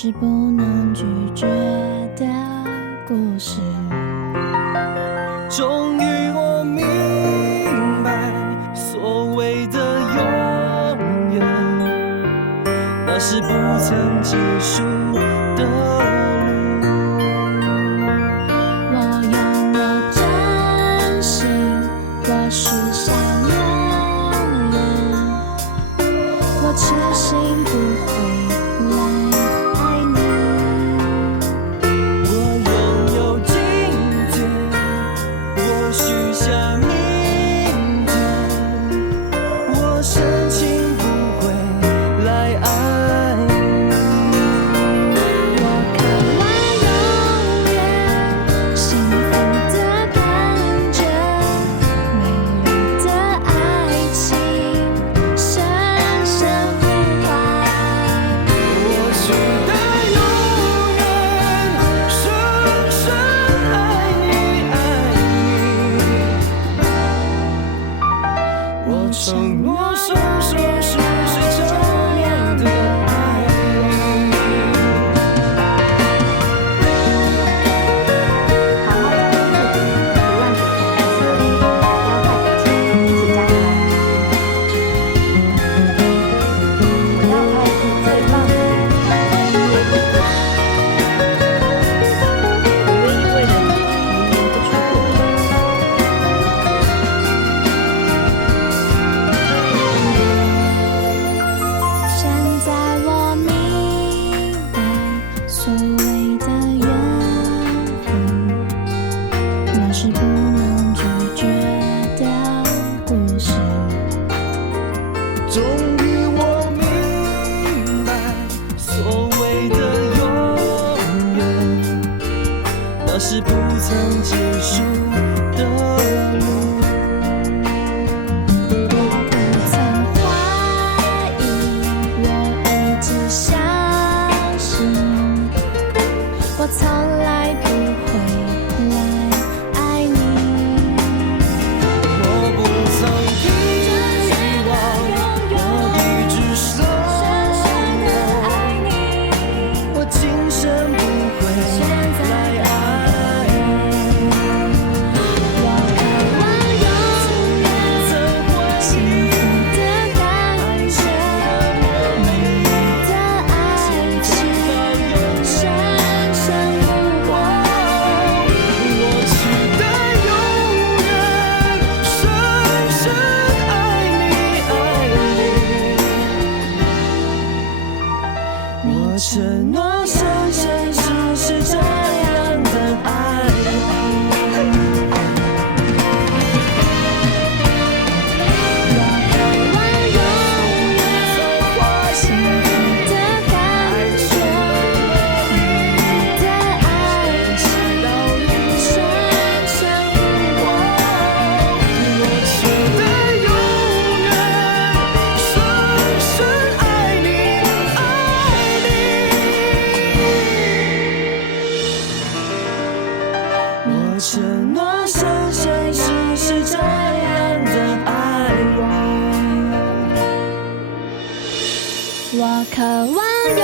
是不能拒绝的故事。终于我明白，所谓的拥有，那是不曾结束的路。我拥有真心，我许下诺言，我痴心不会来爱你。我拥有今天，我许下明天，我深情不会来爱你。我渴望永远幸福的感觉，美丽的爱情深深呼唤。我许的永远深深爱你，爱你。我承诺生生世世这样的爱你。好好的不忘点头，不要太客气，一起加油！我要拍一部最棒的音乐电影，我愿意为了你明年不出国。现在我明白，所谓的缘分，那是不能拒绝的故事。终于我明白，所谓的永远，那是不曾结束的路。我不曾怀疑，我一直相信，我从来不会来爱你。我不曾遗忘，我一直守候，我今生不会来爱你。我渴望永远曾怀幸疑福的感觉，美丽的爱情深深呼唤。我许的永远深深爱你，爱你。我承诺生生世世这样的爱你。我渴望永远幸福的感觉，美丽的爱情深深呼唤。我许的永远深深爱你，爱你。我承诺生生世世这样的爱你。我渴望永